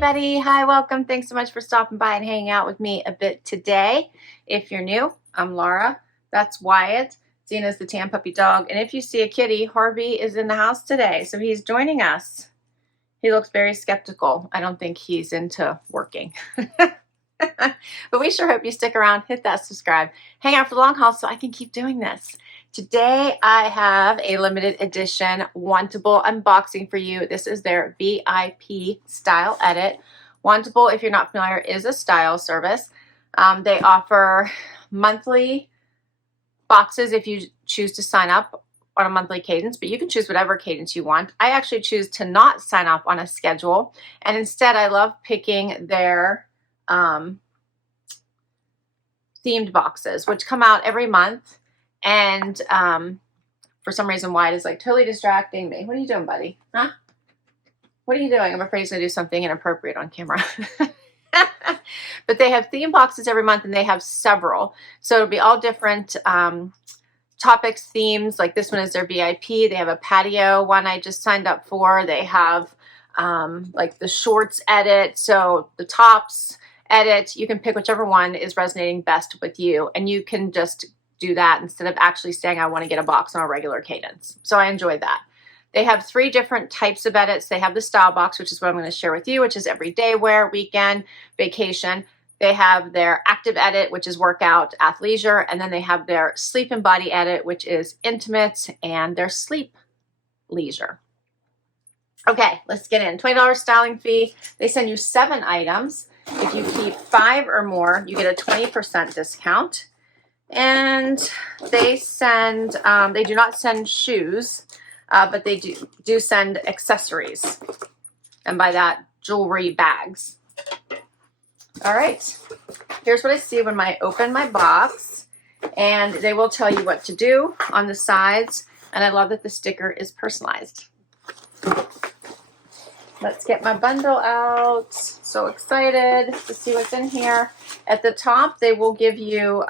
everybody. Hi, welcome. Thanks so much for stopping by and hanging out with me a bit today. If you're new, I'm Laura. That's Wyatt. Zena's the tan puppy dog. And if you see a kitty, Harvey is in the house today. So he's joining us. He looks very skeptical. I don't think he's into working. But we sure hope you stick around, hit that subscribe, hang out for the long haul so I can keep doing this. Today I have a limited edition Wantable unboxing for you. This is their VIP style edit. Wantable, if you're not familiar, is a style service. They offer monthly boxes if you choose to sign up on a monthly cadence, but you can choose whatever cadence you want. I actually choose to not sign up on a schedule, and instead I love picking their themed boxes, which come out every month. And for some reason, Wyatt is like totally distracting me. What are you doing, buddy? Huh? What are you doing? I'm afraid he's going to do something inappropriate on camera. But they have theme boxes every month, and they have several. So it'll be all different topics, themes. Like this one is their VIP. They have a patio one I just signed up for. They have like the shorts edit. So the tops edit. You can pick whichever one is resonating best with you, and you can just do that instead of actually saying I want to get a box on a regular cadence. So I enjoy that. They have 3 different types of edits. They have the style box, which is what I'm going to share with you, which is everyday wear, weekend, vacation. They have their active edit, which is workout, athleisure, and then they have their sleep and body edit, which is intimate, and their sleep leisure. Okay, let's get in. $20 styling fee. They send you 7 items. If you keep 5 or more, you get a 20% discount. And they send, they do not send shoes, but they do send accessories. And by that, jewelry, bags. All right, here's what I see when I open my box. And they will tell you what to do on the sides. And I love that the sticker is personalized. Let's get my bundle out. So excited to see what's in here. At the top, they will give you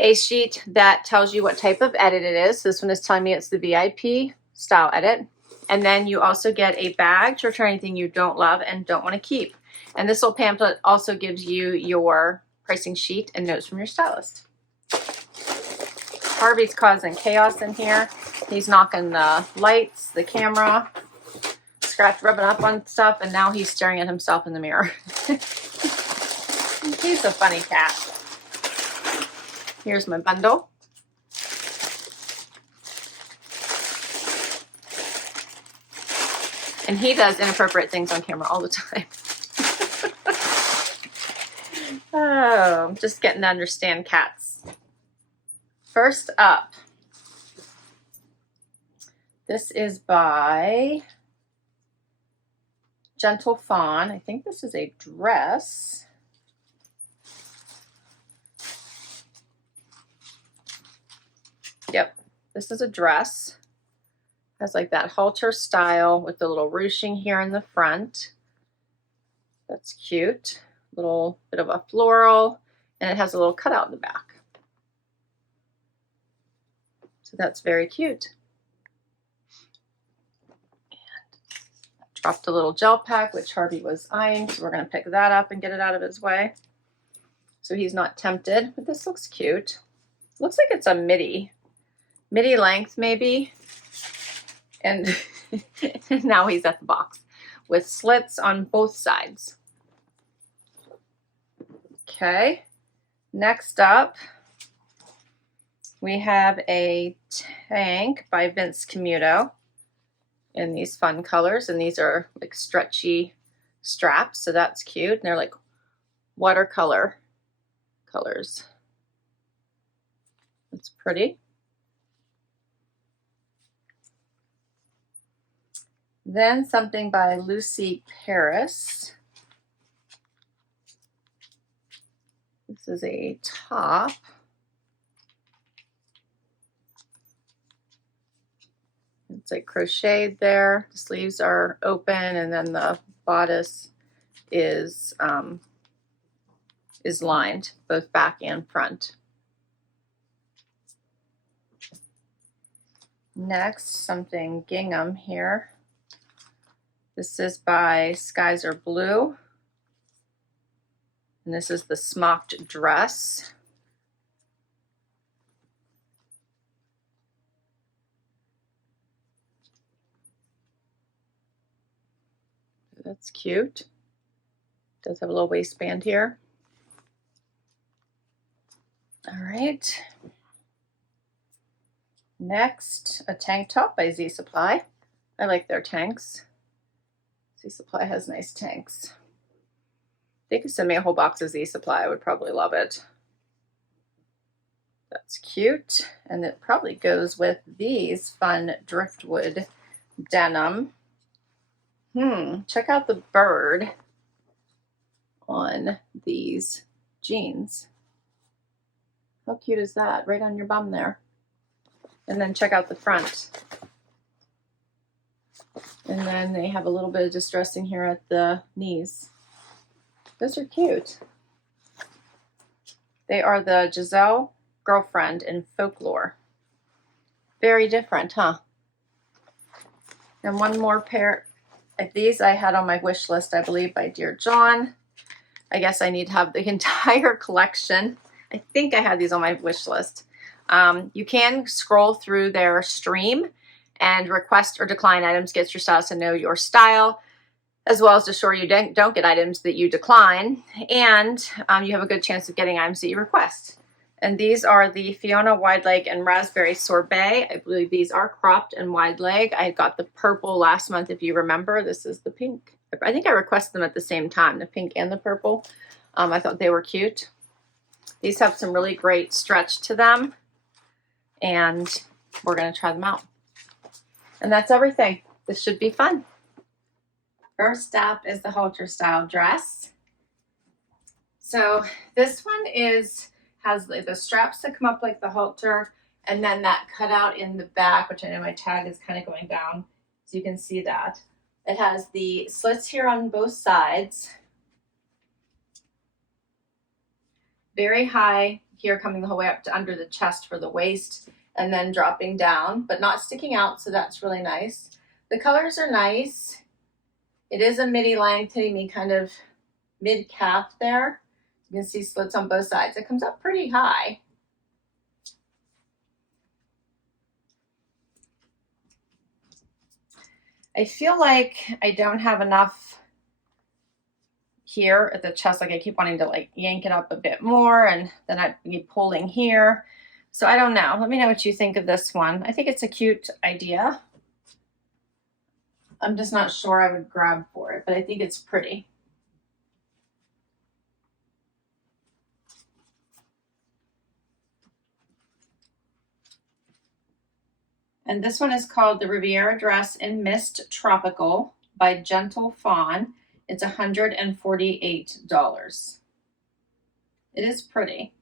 a sheet that tells you what type of edit it is. This one is telling me it's the VIP style edit. And then you also get a bag to return anything you don't love and don't want to keep. And this little pamphlet also gives you your pricing sheet and notes from your stylist. Harvey's causing chaos in here. He's knocking the lights, the camera, rubbing up on stuff, and now he's staring at himself in the mirror. He's a funny cat. Here's my bundle. And he does inappropriate things on camera all the time. Oh, I'm just getting to understand cats. First up, this is by Gentle Fawn. I think this is a dress. Yep, this is a dress. Has like that halter style with the little ruching here in the front. That's cute. Little bit of a floral, and it has a little cutout in the back. So that's very cute. Dropped a little gel pack, which Harvey was eyeing, so we're going to pick that up and get it out of his way so he's not tempted. But this looks cute. Looks like it's a midi length maybe. And now he's at the box with slits on both sides. Okay, next up we have a tank by Camuto in these fun colors, and these are like stretchy straps, so that's cute. And they're like watercolor colors. It's pretty. Then something by Lucy Paris. This is a top. It's like crocheted there. The sleeves are open, and then the bodice is lined, both back and front. Next, something gingham here. This is by Skies Are Blue. And this is the Smocked Dress. That's cute. Does have a little waistband here. All right. Next, a tank top by Z Supply. I like their tanks. Z Supply has nice tanks. They could send me a whole box of Z Supply. I would probably love it. That's cute. And it probably goes with these fun Driftwood denim. Check out the bird on these jeans. How cute is that? Right on your bum there. And then check out the front. And then they have a little bit of distressing here at the knees. Those are cute. They are the Gizelle Girlfriend in Folklore. Very different, huh? And one more pair of these I had on my wish list, I believe, by Dear John. I guess I need to have the entire collection. I think I had these on my wish list. You can scroll through their stream and request or decline items, get your stylist to know your style, as well as to assure you don't get items that you decline. And you have a good chance of getting items that you request. And these are the Fiona wide leg and raspberry sorbet. I believe these are cropped and wide leg. I got the purple last month, if you remember. This is the pink. I think I requested them at the same time, the pink and the purple. I thought they were cute. These have some really great stretch to them, and we're going to try them out. And that's everything. This should be fun. First up is the halter style dress. So this one has the straps that come up like the halter, and then that cutout in the back, which I know my tag is kind of going down, so you can see that. It has the slits here on both sides. Very high here, coming the whole way up to under the chest for the waist, and then dropping down, but not sticking out, so that's really nice. The colors are nice. It is a midi length, hitting me kind of mid-calf there. You can see slits on both sides. It comes up pretty high. I feel like I don't have enough here at the chest. Like I keep wanting to like yank it up a bit more, and then I'd be pulling here. So I don't know. Let me know what you think of this one. I think it's a cute idea. I'm just not sure I would grab for it, but I think it's pretty. And this one is called the Riviera Dress in Mist Tropical by Gentle Fawn. It's $148. It is pretty.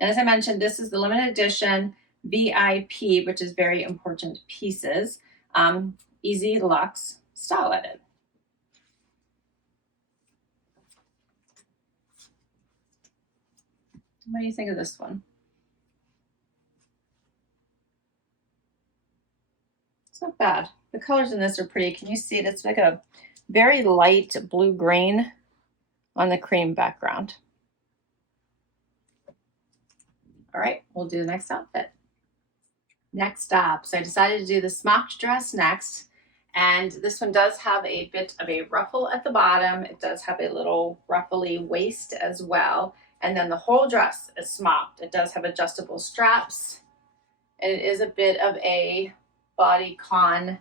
And as I mentioned, this is the limited edition VIP, which is very important pieces. Easy Luxe Style Edit. What do you think of this one? It's not bad. The colors in this are pretty. Can you see it? It's like a very light blue-green on the cream background. All right, we'll do the next outfit. Next up, so I decided to do the Smocked Dress next. And this one does have a bit of a ruffle at the bottom. It does have a little ruffly waist as well. And then the whole dress is smocked. It does have adjustable straps. And it is a bit of a bodycon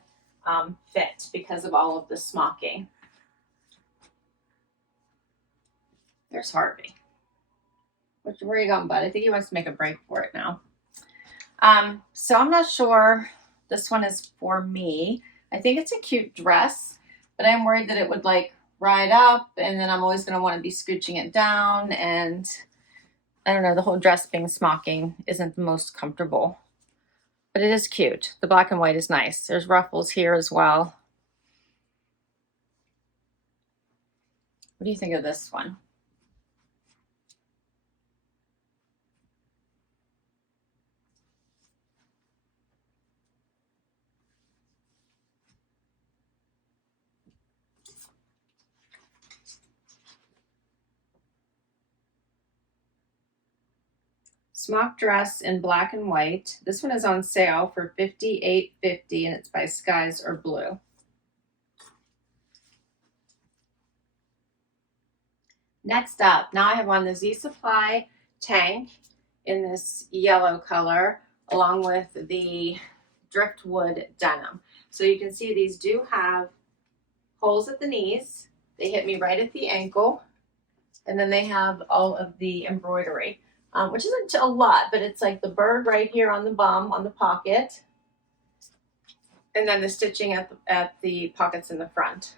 fit because of all of the smocking. There's Harvey. Where are you going, bud? I think he wants to make a break for it now. So I'm not sure this one is for me. I think it's a cute dress, but I'm worried that it would like ride up, and then I'm always going to want to be scooching it down, and I don't know, the whole dress being smocking isn't the most comfortable, but it is cute. The black and white is nice. There's ruffles here as well. What do you think of this one? Smocked Dress in black and white. This one is on sale for $58.50 and it's by Skies or Blue. Next up, now I have on the Z Supply tank in this yellow color along with the Driftwood denim. So you can see these do have holes at the knees. They hit me right at the ankle. And then they have all of the embroidery, which isn't a lot, but it's like the bird right here on the bum, on the pocket. And then the stitching at the pockets in the front.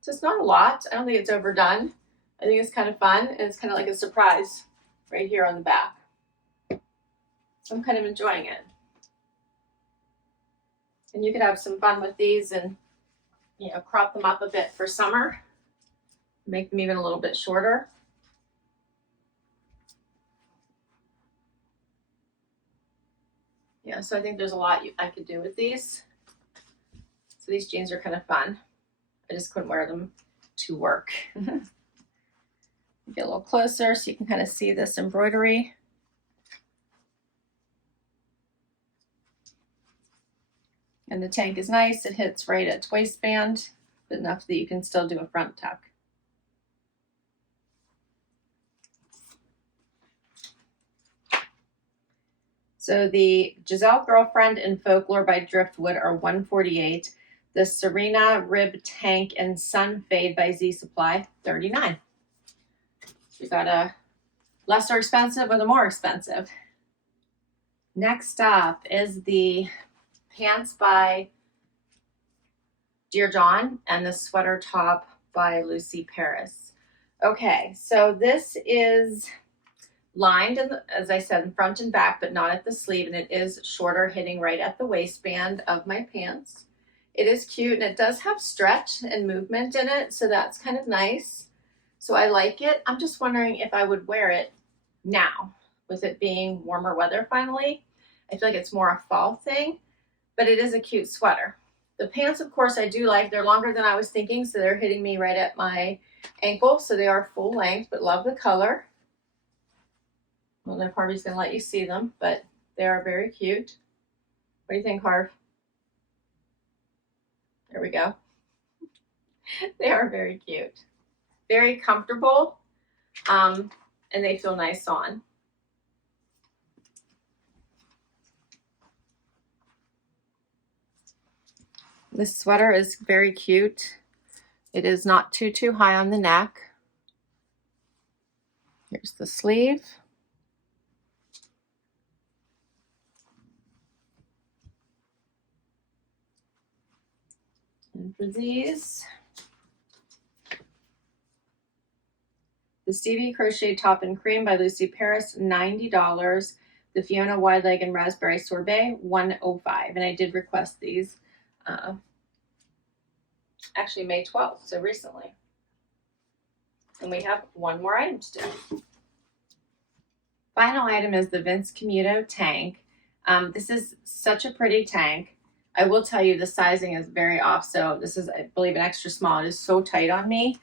So it's not a lot. I don't think it's overdone. I think it's kind of fun, and it's kind of like a surprise right here on the back. So I'm kind of enjoying it. And you could have some fun with these and, you know, crop them up a bit for summer. Make them even a little bit shorter. Yeah, so I think there's a lot I could do with these. So these jeans are kind of fun. I just couldn't wear them to work. Get a little closer so you can kind of see this embroidery. And the tank is nice. It hits right at waistband, but enough that you can still do a front tuck. So the Gizelle Girlfriend and Folklore by Driftwood are $148. The Sirena Rib Tank and Sun Fade by Z Supply, $39. We got a lesser expensive with a more expensive. Next up is the pants by Dear John and the sweater top by Lucy Paris. Okay, so this is lined, as I said, in front and back, but not at the sleeve, and it is shorter, hitting right at the waistband of my pants. It is cute, and it does have stretch and movement in it, so that's kind of nice. So I like it. I'm just wondering if I would wear it now, with it being warmer weather finally. I feel like it's more a fall thing, but it is a cute sweater. The pants, of course, I do like. They're longer than I was thinking, so they're hitting me right at my ankle, so they are full length, but love the color. I don't know if Harvey's going to let you see them, but they are very cute. What do you think, Harv? There we go. They are very cute. Very comfortable, and they feel nice on. This sweater is very cute. It is not too high on the neck. Here's the sleeve. And for these, the Stevie Crochet Top in Cream by Lucy Paris, $90. The Fiona Wide Leg and Raspberry Sorbet, $105. And I did request these actually May 12th, so recently. And we have one more item to do. Final item is the Vince Camuto tank. This is such a pretty tank. I will tell you the sizing is very off. So this is, I believe, an extra small. It is so tight on me.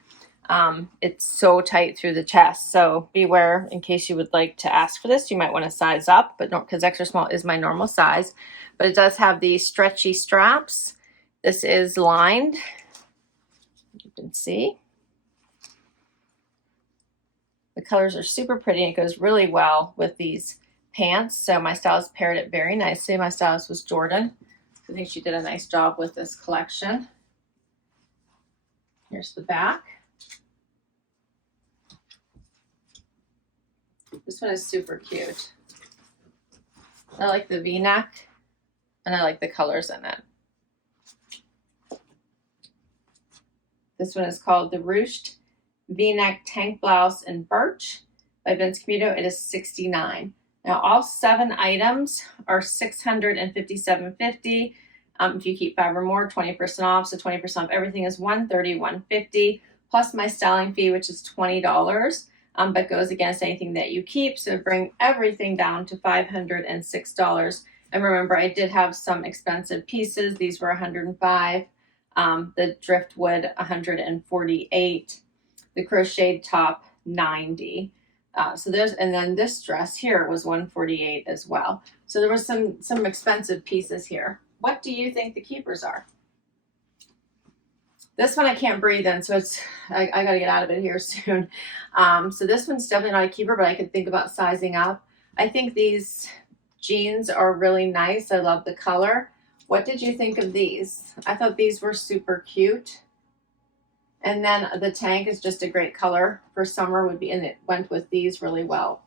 It's so tight through the chest. So beware in case you would like to ask for this. You might want to size up, but don't, because extra small is my normal size. But it does have these stretchy straps. This is lined. You can see. The colors are super pretty. It goes really well with these pants. So my stylist paired it very nicely. My stylist was Jordan. I think she did a nice job with this collection. Here's the back. This one is super cute. I like the V-neck and I like the colors in it. This one is called the Ruched V-neck tank blouse in birch by Vince Camuto. It is $69. Now all 7 items are $657.50. If you keep 5 or more, 20% off. So 20% off everything is $130, $150 plus my styling fee, which is $20. But goes against anything that you keep. So bring everything down to $506. And remember, I did have some expensive pieces. These were $105. The Driftwood $148. The crocheted top $90. So there's, and then this dress here was $148 as well. So there was some expensive pieces here. What do you think the keepers are? This one I can't breathe in, so it's I gotta get out of it here soon. So this one's definitely not a keeper, but I could think about sizing up. I think these jeans are really nice. I love the color. What did you think of these? I thought these were super cute. And then the tank is just a great color for summer would be, and it went with these really well.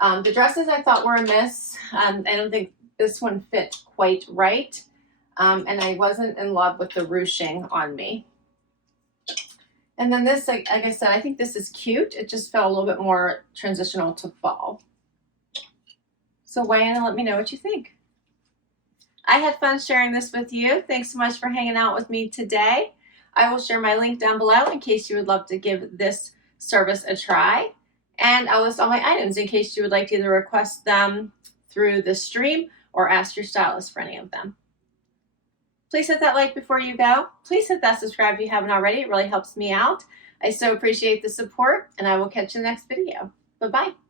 The dresses I thought were a miss. I don't think this one fit quite right. And I wasn't in love with the ruching on me. And then this, like I said, I think this is cute. It just felt a little bit more transitional to fall. So weigh in and let me know what you think. I had fun sharing this with you. Thanks so much for hanging out with me today. I will share my link down below in case you would love to give this service a try. And I'll list all my items in case you would like to either request them through the stream or ask your stylist for any of them. Please hit that like before you go. Please hit that subscribe if you haven't already. It really helps me out. I so appreciate the support, and I will catch you in the next video. Bye-bye.